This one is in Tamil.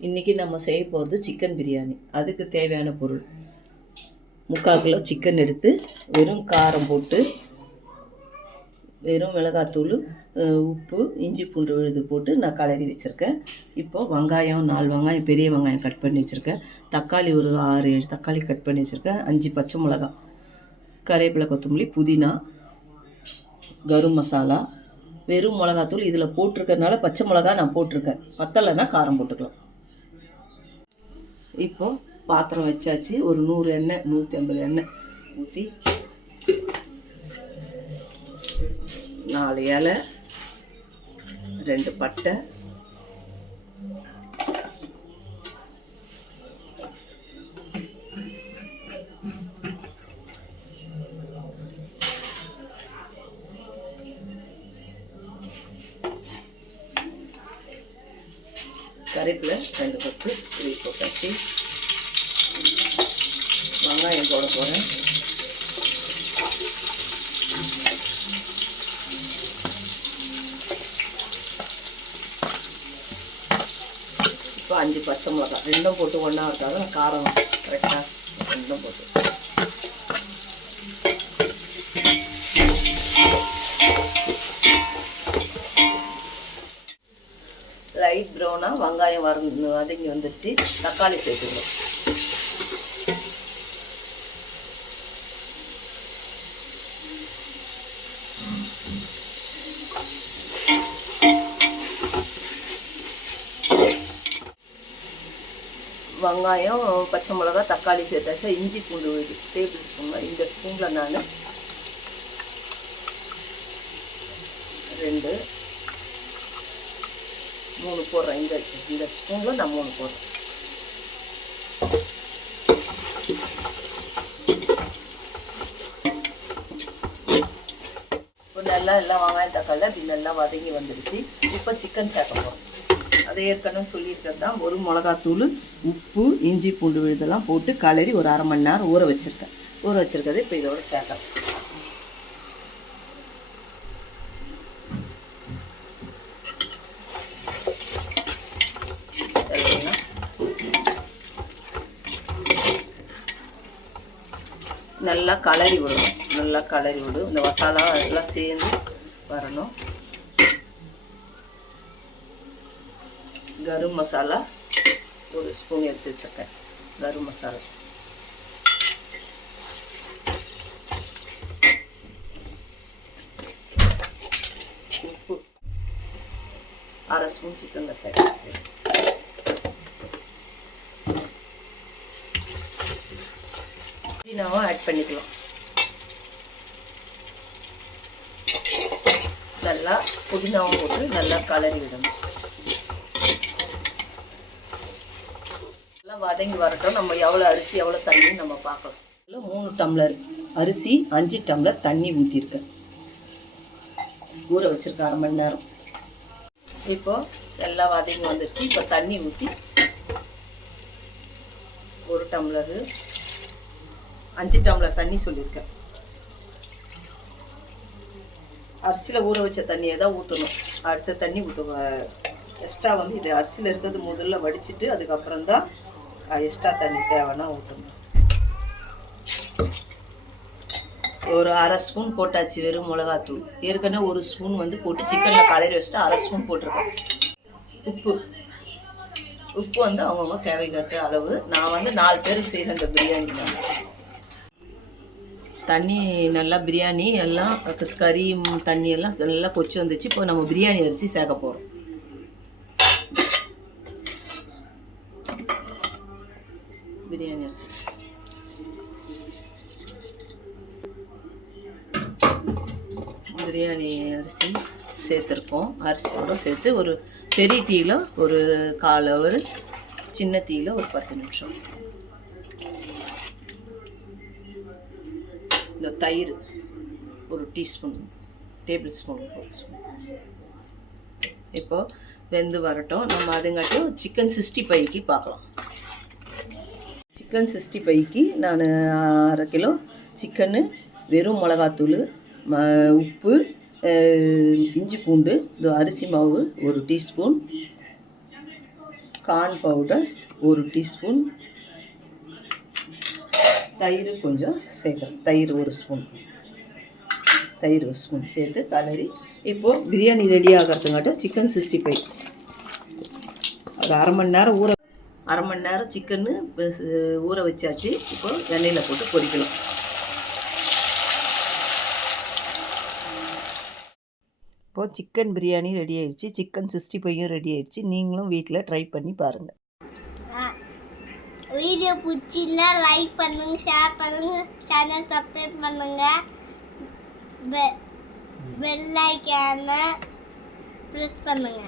இன்றைக்கி நம்ம செய்ய போகிறது சிக்கன் பிரியாணி. அதுக்கு தேவையான பொருள் 3/4 கிலோ சிக்கன் எடுத்து வெறும் காரம் போட்டு வெறும் மிளகாத்தூள், உப்பு, இஞ்சி பூண்டு விழுது போட்டு நான் கலரி வச்சுருக்கேன். இப்போது வெங்காயம் 4 வெங்காயம், பெரிய வெங்காயம் கட் பண்ணி வச்சுருக்கேன். தக்காளி ஒரு 6-7 தக்காளி கட் பண்ணி வச்சுருக்கேன். 5 பச்சை மிளகா, கறிவேப்பிலை, கொத்தமல்லி, புதினா, கரம் மசாலா, வெறும் மிளகாத்தூள் இதில் போட்டிருக்கறனால பச்சை மிளகா நான் போட்டிருக்கேன். பத்தலைன்னா காரம் போட்டுக்கலாம். இப்போது பாத்திரம் வச்சாச்சு. ஒரு 100 எண்ணெய், 150 எண்ணெய் ஊற்றி 4 இலை, 2 பட்டை, கறிவேப்பிலை 2 கொத்து போட்டாச்சு. வெங்காயம் போட போகிறேன். இப்போ 5 பச்சை மிளகா, ரெண்டும் போட்டு ஒன்றா இருக்காது. காரம் கரெக்டாக ரெண்டும் போட்டு லைட் ப்ரௌனாக வெங்காயம் வதங்கி வந்துருச்சு. தக்காளி சேர்த்துக்கணும். வெங்காயம், பச்சை மிளகா, தக்காளி சேர்த்தாச்சா. இஞ்சி பூண்டு விழுது டேபிள் ஸ்பூன். இந்த ஸ்பூனில் நான் 2 3 போடுறேன். இந்த ஸ்பூனில் நான் 3 போடுறேன். இப்போ நல்லா எல்லாம் வெங்காயம் தக்காளி அப்படி நல்லா வதங்கி வந்துடுச்சு. இப்போ சிக்கன் சேர்க்க போகிறோம். அதை ஏற்கனவே சொல்லியிருக்கிறது தான். ஒரு மிளகாத்தூள், உப்பு, இஞ்சி பூண்டு விழுதெல்லாம் போட்டு கலரி ஒரு 1/2 மணி நேரம் ஊற வச்சுருக்கிறது இப்போ இதோட சேர்க்கலாம். நல்லா கலரி விடணும். இந்த மசாலா எல்லாம் சேர்ந்து வரணும். கரம் மசாலா ஒரு ஸ்பூன் எடுத்து வச்சுருக்கேன். கரம் மசாலா, உப்பு 1/2 ஸ்பூன் சிக்கன் மசாலா, புதினாவும் ஆட் பண்ணிக்கலாம். நல்லா புதினாவும் போட்டு நல்லா கலரி விடணும். வதங்கி வரட்டும். நம்ம எவ்வளோ அரிசி எவ்வளோ தண்ணி நம்ம பார்க்கலாம். 3 டம்ளர் அரிசி, 5 டம்ளர் தண்ணி ஊற்றிருக்கேன். ஊற வச்சுருக்கேன் 1/2 மணி நேரம். இப்போது எல்லாம் வதங்கி வந்துடுச்சு. இப்போ தண்ணி ஊற்றி 1 டம்ளரு 5 டம்ளர் தண்ணி சொல்லியிருக்கேன். அரிசியில் ஊற வச்ச தண்ணியை தான் ஊற்றணும். அடுத்த தண்ணி எக்ஸ்ட்ரா இது அரிசியில் இருக்கிறது முதல்ல வடிச்சிட்டு அதுக்கப்புறம் தான் எக்ஸ்ட்ரா தண்ணி தேவைன்னா ஊற்றணும். ஒரு 1/2 ஸ்பூன் போட்டாச்சு வெறும் மிளகாத்தூள். ஏற்கனவே 1 ஸ்பூன் போட்டு சிக்கனில் கலரி வச்சுட்டு 1/2 ஸ்பூன் போட்டிருக்கேன். உப்பு அவங்கவுங்க தேவைக்கேற்ற அளவு. நான் 4 பேருக்கு செய்கிறேன் இந்த பிரியாணி. தண்ணி நல்லா பிரியாணி எல்லாம் கறி தண்ணி எல்லாம் நல்லா கொச்சி வந்துச்சு. இப்போ நம்ம பிரியாணி அரிசி சேர்க்க போகிறோம். பிரியாணி அரிசி சேர்த்துருக்கோம். அரிசியோடு சேர்த்து ஒரு பெரிய தீயில் ஒரு 1/4 ஹவர், சின்ன தீயில் ஒரு 10 நிமிஷம். இந்த தயிர் ஒரு டீஸ்பூன், டேபிள் ஸ்பூன், 1 ஸ்பூன். இப்போது வெந்து வரட்டும். நம்ம அதுங்காட்டும் சிக்கன் 65க்கு பார்க்கலாம். சிக்கன் 65க்கு நான் 1/2 கிலோ சிக்கனு, வெறும் மிளகாத்தூள், உப்பு, இஞ்சி பூண்டு, அரிசி மாவு 1 டீஸ்பூன், கார்ன் பவுடர் 1 டீஸ்பூன், தயிர் கொஞ்சம் சேர்க்குறேன். தயிர் 1 ஸ்பூன் சேர்த்து கலரி இப்போது பிரியாணி ரெடி ஆகிறதுங்காட்டும் சிக்கன் 65 ஒரு அரை மணி நேரம் சிக்கன்னு ஊற வச்சாச்சு. இப்போ எண்ணெயில் போட்டு பொரிக்கலாம். இப்போது சிக்கன் பிரியாணி ரெடி ஆயிடுச்சு. சிக்கன் 65 ரெடி ஆயிடுச்சு. நீங்களும் வீட்டில் ட்ரை பண்ணி பாருங்கள். வீடியோ பிடிச்சிருந்தா லைக் பண்ணுங்க, ஷேர் பண்ணுங்க, சேனல் சப்ஸ்கிரைப் பண்ணுங்க, பெல் ஐகானை ப்ரெஸ் பண்ணுங்க.